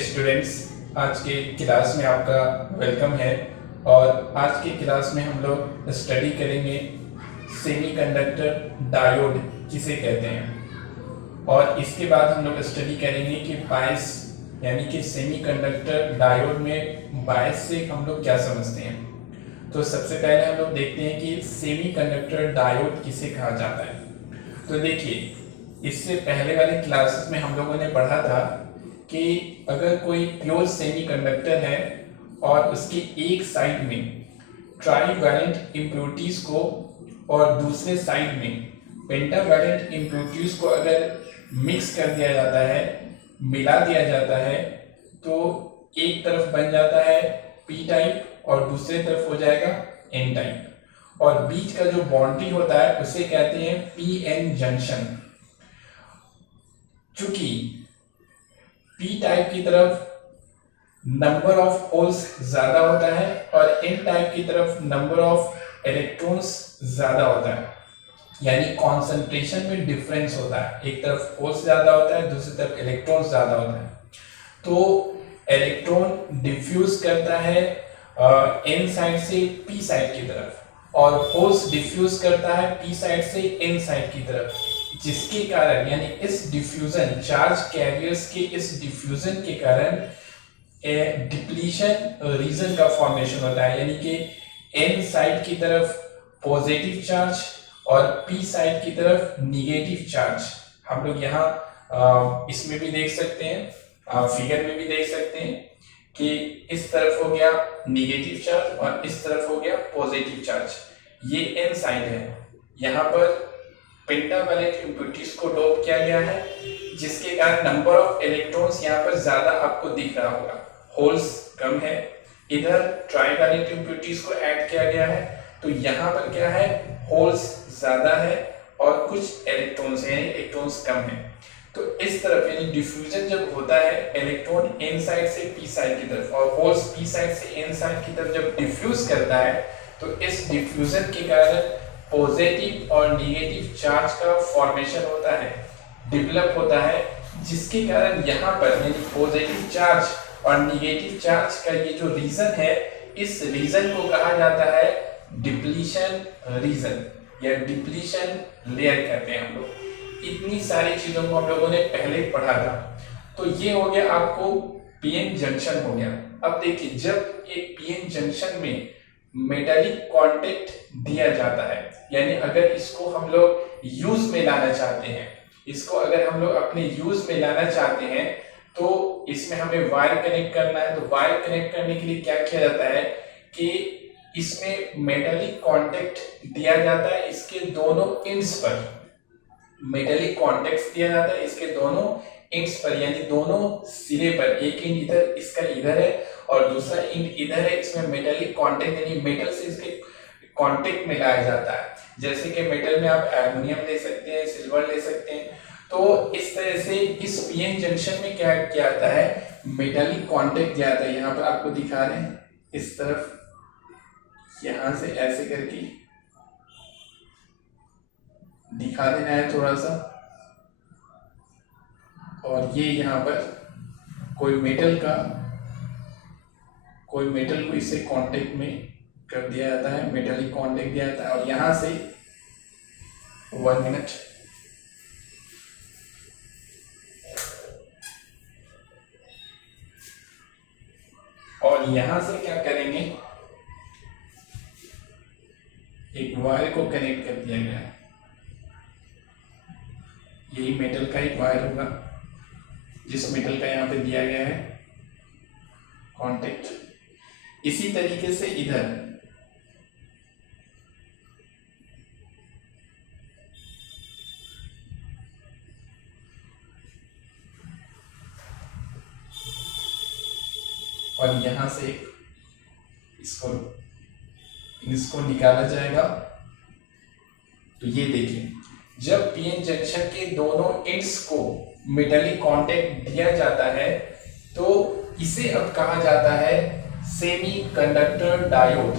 Students, आज के class में आपका वेलकम है। और आज के क्लास में हम लोग स्टडी करेंगे सेमीकंडक्टर डायोड किसे कहते हैं, और इसके बाद हम लोग स्टडी करेंगे कि बायस यानी कि सेमीकंडक्टर डायोड में बायस से हम लोग क्या समझते हैं। तो सबसे पहले हम लोग देखते हैं कि सेमीकंडक्टर डायोड किसे कहा जाता है। तो देखिए, इससे पहले वाले क्लासेस में हम लोगों ने पढ़ा था कि अगर कोई प्योर सेमीकंडक्टर है और उसकी एक साइड में ट्राईवैलेंट इम्प्योरिटीज को और दूसरे साइड में पेंटावैलेंट इम्प्योरिटीज को अगर मिक्स कर दिया जाता है, मिला दिया जाता है, तो एक तरफ बन जाता है पी टाइप और दूसरे तरफ हो जाएगा एन टाइप, और बीच का जो बाउंड्री होता है उसे कहते हैं पी एन जंक्शन। चूंकि पी टाइप की तरफ नंबर ऑफ होल्स ज्यादा होता है और एन टाइप की तरफ नंबर ऑफ इलेक्ट्रॉन्स ज्यादा होता है, यानी कॉन्सेंट्रेशन में डिफरेंस होता है। एक तरफ होल्स ज्यादा होता है, दूसरी तरफ इलेक्ट्रॉन्स ज्यादा होता है। तो इलेक्ट्रॉन डिफ्यूज करता है एन साइड से पी साइड की तरफ, और होल्स डिफ्यूज करता है पी साइड से एन साइड की तरफ, जिसके कारण यानी इस डिफ्यूजन, चार्ज कैरियर्स के इस डिफ्यूजन के कारण डिप्लीशन रीजन का फॉर्मेशन होता है, यानी कि एन साइड की तरफ पॉजिटिव चार्ज और पी साइड की तरफ निगेटिव चार्ज। हम लोग यहाँ इसमें भी देख सकते हैं, फिगर में भी देख सकते हैं कि इस तरफ हो गया निगेटिव चार्ज और इस तरफ हो गया पॉजिटिव चार्ज। ये एन साइड है, यहाँ पर पेंटावैलेंट इम्प्योरिटीज को डोप किया गया है, जिसके कारण नंबर ऑफ इलेक्ट्रॉन्स यहाँ पर ज्यादा आपको दिख रहा होगा, होल्स कम है। इधर ट्राईवैलेंट इम्प्योरिटीज को ऐड किया गया है, तो यहाँ पर क्या है, होल्स ज्यादा है और कुछ इलेक्ट्रॉन्स हैं, इलेक्ट्रॉन्स कम है। तो इस तरफ यानी डिफ्यूजन जब होता है, इलेक्ट्रॉन एन साइड से पी साइड की तरफ और होल्स पी साइड से एन साइड की तरफ जब डिफ्यूज करता है, तो इस डिफ्यूजन के कारण पॉजिटिव और नेगेटिव चार्ज का फॉर्मेशन होता है, डेवलप होता है, जिसके कारण यहाँ पर यानी पॉजिटिव चार्ज और नेगेटिव चार्ज का ये जो रीजन है, इस रीजन को कहा जाता है डिप्लीशन रीजन या डिप्लीशन लेयर कहते हैं हम लोग। इतनी सारी चीजों को हम लोगों ने पहले पढ़ा था। तो ये हो गया आपको पीएन जंक्शन हो गया। अब देखिए, जब एक पीएन जंक्शन में मेटालिक कांटेक्ट दिया जाता है, यानी अगर इसको हम लोग यूज में लाना चाहते हैं, इसको अगर हम लोग अपने यूज में लाना चाहते हैं, तो इसमें हमें वायर कनेक्ट करना है। तो वायर कनेक्ट करने के लिए क्या किया जाता है कि इसमें मेटालिक कांटेक्ट दिया जाता है, इसके दोनों एंड्स पर मेटालिक कांटेक्ट दिया जाता है, इसके दोनों एंड्स पर यानी दोनों सिरे पर। एक एंड इधर, इसका इधर है और दूसरा एंड इधर है। इसमें मेटालिक कांटेक्ट यानी मेटल से इसके कांटेक्ट में लाया जाता है। जैसे कि मेटल में आप एल्युमिनियम ले सकते हैं, सिल्वर ले सकते हैं। तो इस तरह से इस पीएन जंक्शन में क्या किया जाता है, मेटालिक कांटेक्ट दिया जाता है। यहाँ पर आपको दिखा रहे हैं, इस तरफ यहां से ऐसे करके दिखा देना है थोड़ा सा, और ये यहाँ पर कोई मेटल को इससे कांटेक्ट में कर दिया जाता है, मेटालिक कांटेक्ट दिया जाता है। और यहां से 1 मिनट, और यहां से क्या करेंगे, एक वायर को कनेक्ट कर दिया गया है। यही मेटल का एक वायर होगा, जिस मेटल का यहाँ पे दिया गया है कांटेक्ट। इसी तरीके से इधर और यहां से इसको निकाला जाएगा। तो ये देखिए, जब पीएन जंक्शन के दोनों एंड्स को मेटालिक कांटेक्ट दिया जाता है, तो इसे अब कहा जाता है सेमीकंडक्टर डायोड।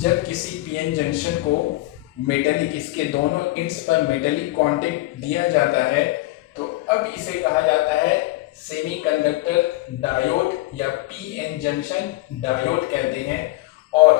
जब किसी पीएन जंक्शन को मेटालिक, इसके दोनों एंड्स पर मेटालिक कांटेक्ट दिया जाता है, तो अब इसे कहा जाता है सेमीकंडक्टर डायोड या पीएन जंक्शन डायोड कहते हैं। और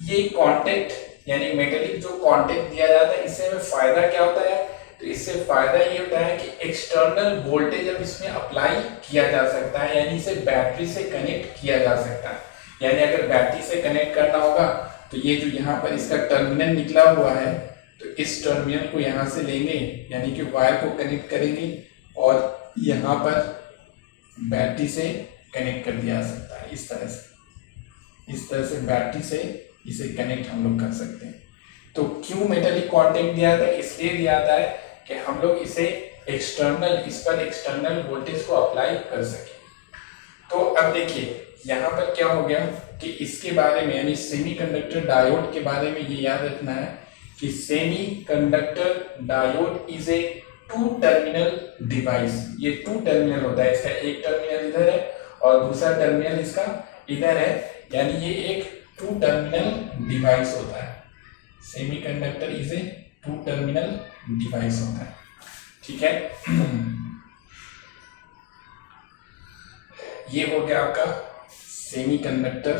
ये कांटेक्ट यानी मेटेलिक जो कांटेक्ट दिया जाता है, इससे हमें फायदा क्या होता है? तो इससे फायदा ये होता है कि एक्सटर्नल वोल्टेज अब इसमें अप्लाई किया जा सकता है, यानी इसे बैटरी से कनेक्ट किया जा सकता है। यानी अगर बैटरी से कनेक्ट करना होगा तो ये जो यहाँ पर इसका टर्मिनल निकला हुआ है, तो इस टर्मिनल को यहाँ से लेंगे, यानी कि वायर को कनेक्ट करेंगे और यहाँ पर बैटरी से कनेक्ट कर दिया जा सकता है। इस तरह से बैटरी से इसे कनेक्ट हम लोग कर सकते हैं। तो क्यों मेटालिक कांटेक्ट दिया था? इसलिए दिया था है कि हम लोग इस पर एक्सटर्नल वोल्टेज को अप्लाई कर सके। तो अब देखिए यहाँ पर क्या हो गया कि इसके बारे में यानी सेमीकंडक्टर डायोड के बारे में ये याद रखना है कि semiconductor diode is a two terminal device. ये टू टर्मिनल होता है, इसका एक टर्मिनल इधर है और दूसरा टर्मिनल इसका इधर है, यानी ये एक टू टर्मिनल डिवाइस होता है। Semiconductor is a two terminal device होता है, ठीक है। ये हो गया आपका सेमीकंडक्टर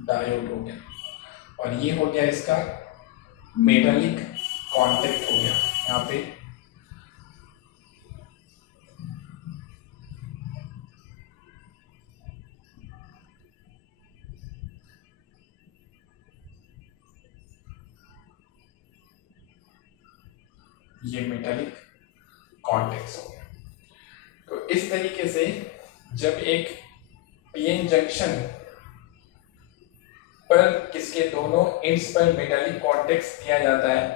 डायोड हो गया, और ये हो गया इसका मेटालिक कांटेक्ट हो गया। यहाँ पे ये मेटालिक कॉन्टेक्ट हो गया। तो इस तरीके से जब एक पीएन जंक्शन पर किसके दोनों एंड्स पर मेटालिक कॉन्टेक्ट दिया जाता है,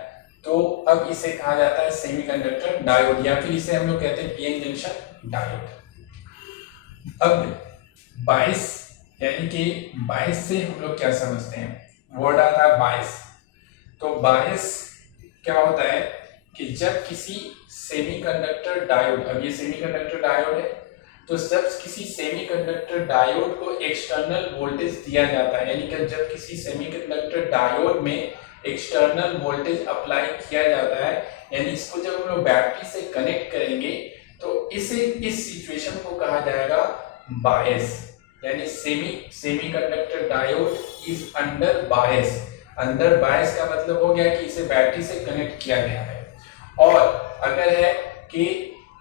तो अब इसे कहा जाता है सेमीकंडक्टर डायोड, या फिर इसे हम लोग कहते हैं पीएन जंक्शन डायोड। अब बायस यानी कि बायस से हम लोग क्या समझते हैं? वर्ड आता है बायस। तो बायस क्या होता है कि जब किसी सेमीकंडक्टर डायोड, अब ये सेमीकंडक्टर डायोड है, तो जब किसी सेमीकंडक्टर डायोड को एक्सटर्नल वोल्टेज दिया जाता है, यानी कि जब किसी सेमीकंडक्टर डायोड में एक्सटर्नल वोल्टेज अप्लाई किया जाता है, यानी इसको जब हम लोग बैटरी से कनेक्ट करेंगे तो इस सिचुएशन को कहा जाएगा बायस, यानी semiconductor diode is under bias. Under bias का मतलब हो गया कि इसे बैटरी से कनेक्ट किया गया है। और अगर है कि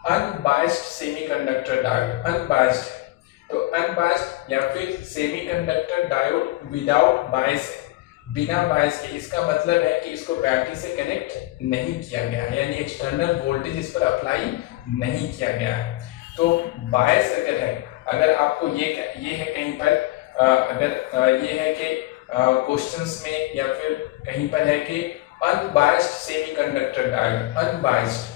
अनबायस्ड सेमीकंडक्टर डायोड, अनबायस्ड है, तो अनबायस्ड या फिर सेमीकंडक्टर डायोड विदाउट बायस है, बिना बायस के, इसका मतलब है कि इसको बैटरी से कनेक्ट नहीं किया गया है, यानी एक्सटर्नल वोल्टेज इस पर अप्लाई नहीं किया गया है। तो बायस अगर है, अगर आपको ये है कहीं पर अगर ये है कि क्वेश्चंस में या फिर कहीं पर है कि अनबायस्ड सेमीकंडक्टर डायोड, अनबायस्ड,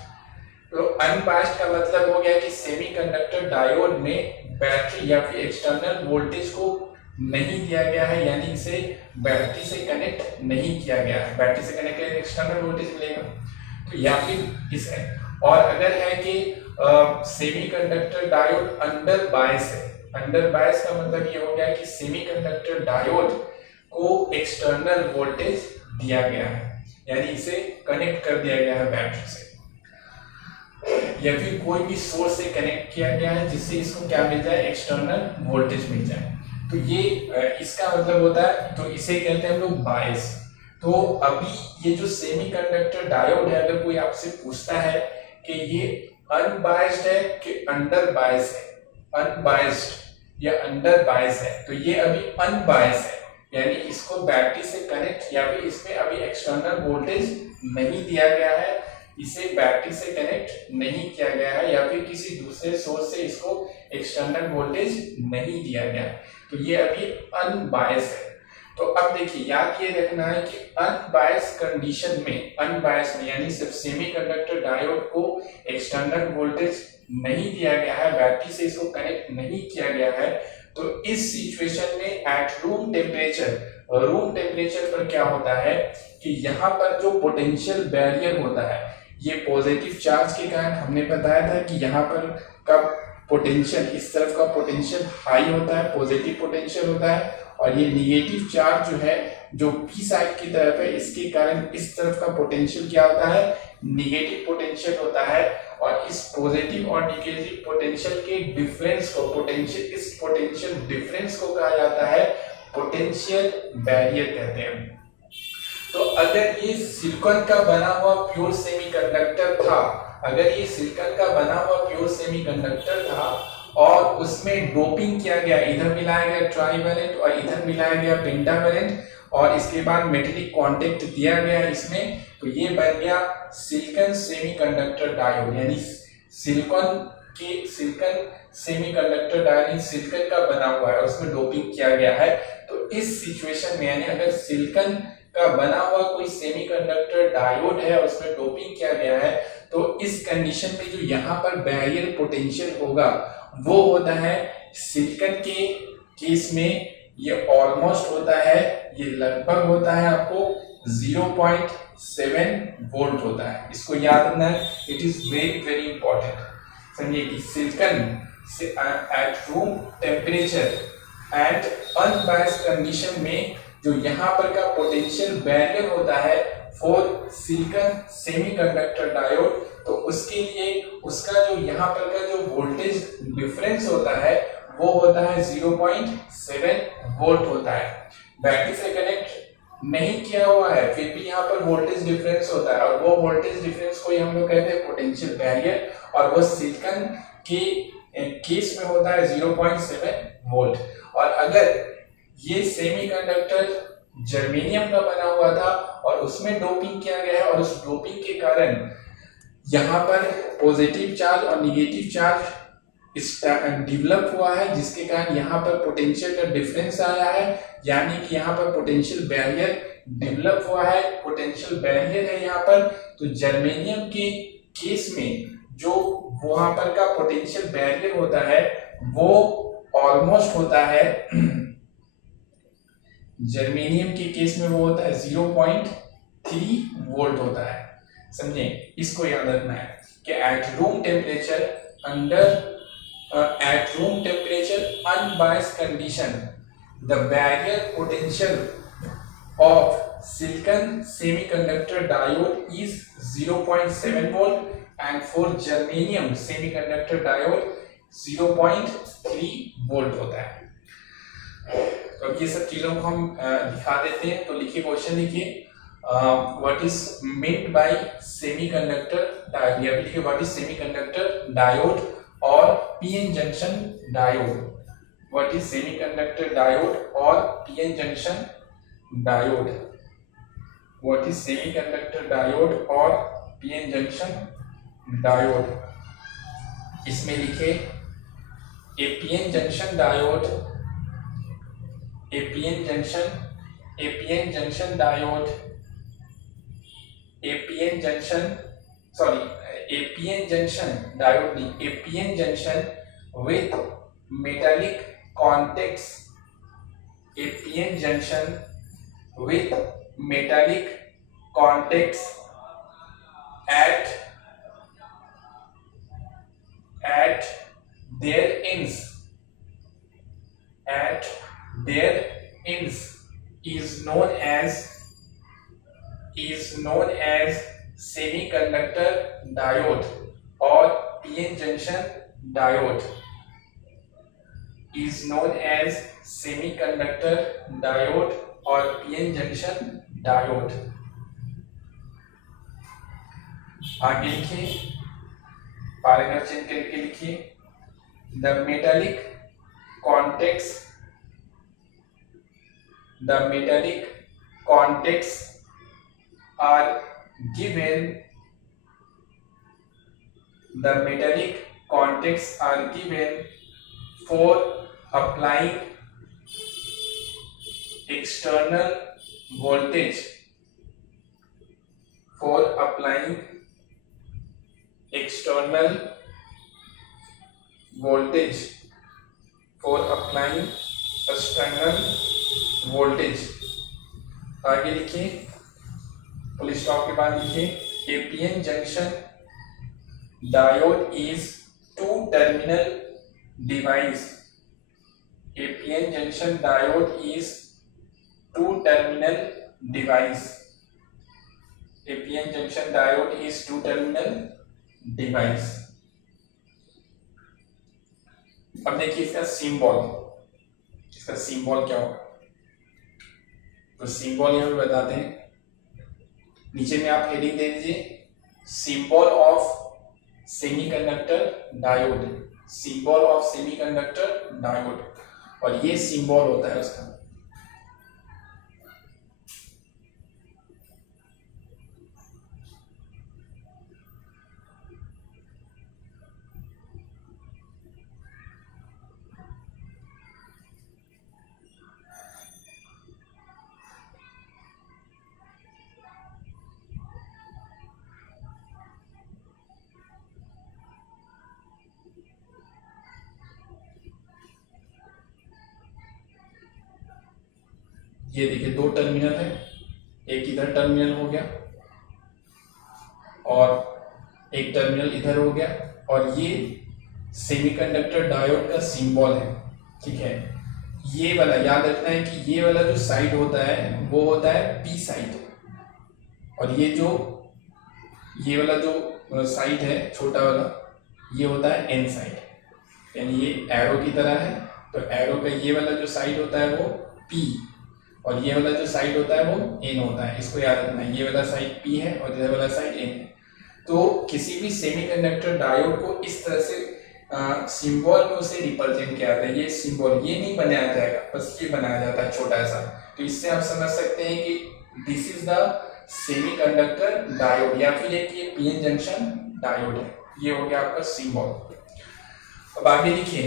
तो अनबायस्ड का मतलब हो गया कि सेमीकंडक्टर डायोड में बैटरी या फिर एक्सटर्नल वोल्टेज को नहीं दिया गया है, यानी इसे बैटरी से कनेक्ट नहीं किया गया है। बैटरी से कनेक्ट करें एक्सटर्नल वोल्टेज मिलेगा, तो या फिर इस है। और अगर है कि सेमीकंडक्टर डायोड अंडर बायस है, अंडर बायस का मतलब ये हो गया कि सेमीकंडक्टर डायोड को एक्सटर्नल वोल्टेज दिया गया है, यानी इसे कनेक्ट कर दिया गया है बैटरी से, या फिर कोई भी सोर्स से कनेक्ट किया गया है जिससे इसको क्या मिल जाए? एक्सटर्नल वोल्टेज मिल जाए। तो ये इसका मतलब होता है, तो इसे कहते हैं हम लोग बायस। तो अभी ये जो सेमीकंडक्टर डायोड है, अगर कोई आपसे पूछता है कि ये अनबायस्ड है कि अंडर बायस है, अनबायस्ड या अंडर बायस है, तो ये अभी अनबायस है, यानी इसको बैटरी से कनेक्ट या फिर इसमें अभी एक्सटर्नल वोल्टेज नहीं दिया गया है, इसे बैटरी से कनेक्ट नहीं किया गया है, या फिर किसी दूसरे सोर्स से इसको एक्सटर्नल वोल्टेज नहीं दिया गया है, तो ये अभी अनबायस है। तो अब देखिए याद ये रखना है कि अनबायस कंडीशन में, अनबायस में यानी सिर्फ सेमीकंडक्टर डायोड को एक्सटर्नल वोल्टेज नहीं दिया गया है, बैटरी से इसको कनेक्ट नहीं किया गया है, तो इस सिचुएशन में एट रूम टेम्परेचर पर क्या होता है कि यहाँ पर जो पोटेंशियल बैरियर होता है, ये पॉजिटिव चार्ज के कारण हमने बताया था कि यहाँ पर का पोटेंशियल, इस तरफ का पोटेंशियल हाई होता है, पॉजिटिव पोटेंशियल होता है, और ये निगेटिव चार्ज जो है जो पी साइड की तरफ है इसके कारण इस तरफ का पोटेंशियल क्या होता है, निगेटिव पोटेंशियल होता है। और इस पॉजिटिव और नेगेटिव पोटेंशियल के डिफरेंस को इस पोटेंशियल डिफरेंस को कहा जाता है पोटेंशियल बैरियर कहते हैं। तो अगर ये सिलिकॉन का बना हुआ प्योर सेमीकंडक्टर था, अगर ये सिलिकॉन का बना हुआ प्योर सेमीकंडक्टर था और उसमें डोपिंग किया गया, इधर मिलाया गया ट्राइवेलेंट और इधर मिलाया गया पेंटावेलेंट, और इसके बाद मेटेलिक कांटेक्ट दिया गया इसमें, तो ये बन गया सिलिकॉन सेमीकंडक्टर डायोड। यानी सिलिकॉन सेमीकंडक्टर डायोड सिलिकॉन का बना हुआ है, उसमें डोपिंग किया गया है। तो इस सिचुएशन में यानी अगर सिलिकॉन का बना हुआ कोई सेमीकंडक्टर डायोड है और उसमें डोपिंग किया गया है, तो इस कंडीशन में जो यहाँ पर बैरियर पोटेंशियल होगा वो होता है सिलिकॉन के केस में ये ऑलमोस्ट होता है, ये लगभग होता है आपको 0.7 वोल्ट होता है। इसको याद रखना है, it is very very important. समझिए कि सिलिकॉन से at room temperature and unbiased condition में जो यहाँ पर का पोटेंशियल बैरियर होता है फॉर सिलिकॉन सेमीकंडक्टर डायोड, तो उसके लिए उसका जो यहाँ पर का जो वोल्टेज डिफरेंस होता है वो होता है 0.7 वोल्ट होता है। बैटरी से कनेक्ट नहीं किया हुआ है फिर भी यहाँ पर वोल्टेज डिफरेंस होता है, और वो वोल्टेज डिफरेंस को हम लोग कहते हैं पोटेंशियल बैरियर, और वो सिलिकॉन के केस में होता है 0.7 वोल्ट। और अगर ये सेमीकंडक्टर जर्मेनियम का बना हुआ था और उसमें डोपिंग किया गया है और उस डोपिंग के कारण यहाँ पर पॉजिटिव चार्ज और नेगेटिव चार्ज डेवलप हुआ है, जिसके कारण यहाँ पर पोटेंशियल का डिफरेंस आया है, यानी कि यहाँ पर पोटेंशियल बैरियर डेवलप हुआ है, पोटेंशियल बैरियर है यहाँ पर। तो जर्मेनियम के केस में जो वहां पर का पोटेंशियल बैरियर होता है वो ऑलमोस्ट होता है जर्मेनियम के केस में वो होता है 0.3 वोल्ट होता है। समझे, इसको याद रखना है कि at room temperature unbiased condition the barrier potential of silicon semiconductor diode is 0.7 volt and for germanium semiconductor diode 0.3 volt होता है। तो ये सब चीजों को हम दिखा देते हैं। तो लिखिए, क्वेश्चन लिखिए, what is meant by semiconductor diode, या लिखिए व्हाट इज सेमीकंडक्टर डायोड और PN junction diode. What is semiconductor diode और PN junction diode. What is semiconductor diode और पीएन जंक्शन डायोड। इसमें लिखे a PN junction diode, a PN junction diode, a PN junction diode नहीं, a PN junction with metallic contacts, a PN junction with metallic contacts at their ends is known as semiconductor diode or PN junction diode, is known as semiconductor diode or PN junction diode। आगे लिखिए, paragraph change करके लिखिए, the metallic contacts are given, the metallic contacts are given for applying external voltage, for applying external voltage, for applying external voltage। आगे लिखिए, full stop के बाद लिखिए, APN junction diode is two terminal device, APN junction diode is two terminal device. A PN junction diode is two terminal device. अब देखिए इसका symbol क्या होगा, तो सिंबल यहाँ पे बताते हैं, नीचे में आप हेडिंग दे दीजिए symbol of semiconductor diode, symbol of semiconductor diode, और ये सिंबल होता है उसका। ये देखिए दो टर्मिनल है, एक इधर टर्मिनल हो गया और एक टर्मिनल इधर हो गया, और ये सेमीकंडक्टर डायोड का सिंबल है, ठीक है। ये वाला याद रखना है कि ये वाला जो साइड होता है वो होता है पी साइड, और ये वाला जो साइड है छोटा वाला ये होता है एन साइड, यानी ये एरो की तरह है, तो एरो का ये वाला जो साइड होता है वो पी, और ये वाला जो साइड होता है वो एन होता है। इसको याद रखना है, ये वाला साइड पी है और इधर वाला साइड एन है। तो किसी भी सेमीकंडक्टर डायोड को इस तरह से सिंबल में उसे रिप्रेजेंट किया जाता है। ये सिंबल ये नहीं बनाया जाएगा, बस ये बनाया जाता है छोटा सा। तो इससे आप समझ सकते हैं कि this is the semiconductor diode, या फिर एक ये पीएन जंक्शन डायोड है। ये हो गया आपका सिंबल। अब आगे लिखिए,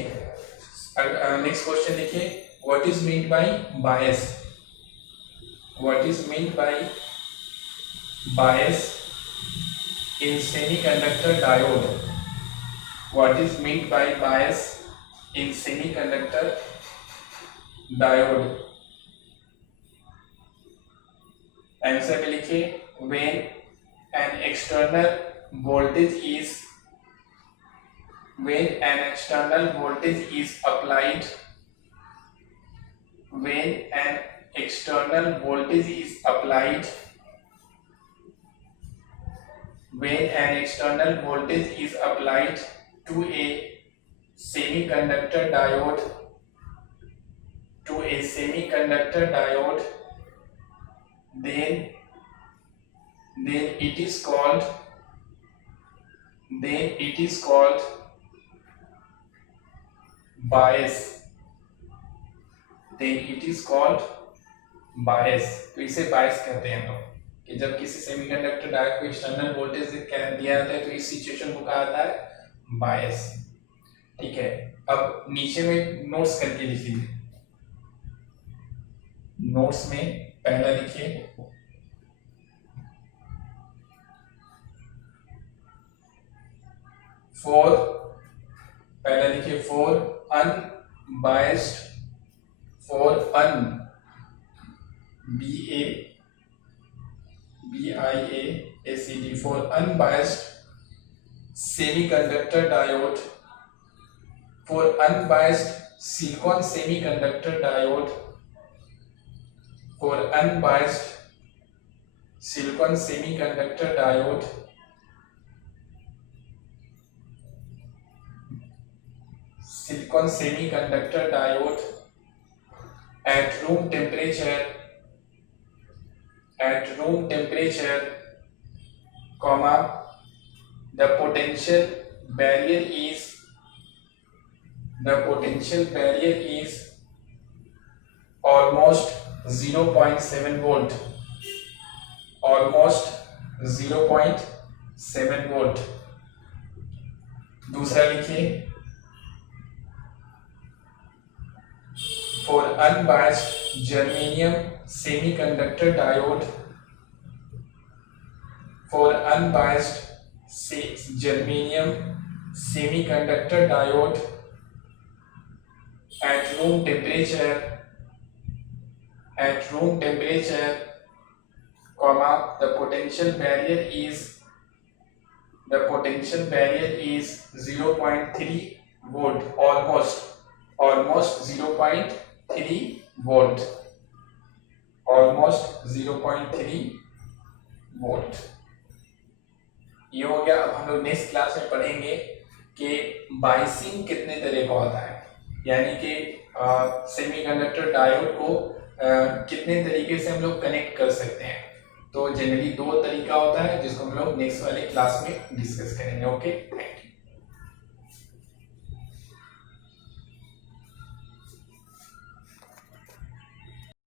नेक्स्ट क्वेश्चन लिखिए, what is mean by bias. What is meant by bias in semiconductor diode? What is meant by bias in semiconductor diode? Answer में लिखिए, when an external voltage is applied, when an external voltage is applied to a semiconductor diode, then it is called bias. बायस, तो इसे बायस कहते हैं हम लोग, कि जब किसी सेमीकंडक्टर डायोड को एक्सटर्नल वोल्टेज दिया जाता है तो इस सिचुएशन को कहा जाता है बायस, ठीक है। अब नीचे में नोट्स करके लिख लीजिए, नोट्स में पहला लिखिए, पहला लिखिए for unbiased, BIASED, for unbiased semiconductor diode, for unbiased silicon semiconductor diode, for unbiased silicon semiconductor diode, at room temperature, comma, the potential barrier is almost 0.7 volt, दूसरा लिखिए, for unbiased germanium semiconductor diode, at room temperature, comma, the potential barrier is 0.3 volt, almost 0.3 volt. Almost 0.3 volt. ये हो गया। अब हम लोग next class में पढ़ेंगे कि बाइसिंग कितने तरह का होता है, यानी कि सेमीकंडक्टर डायोड को कितने तरीके से हम लोग कनेक्ट कर सकते हैं। तो जनरली 2 तरीका होता है जिसको हम लोग नेक्स्ट वाले क्लास में डिस्कस करेंगे। ओके।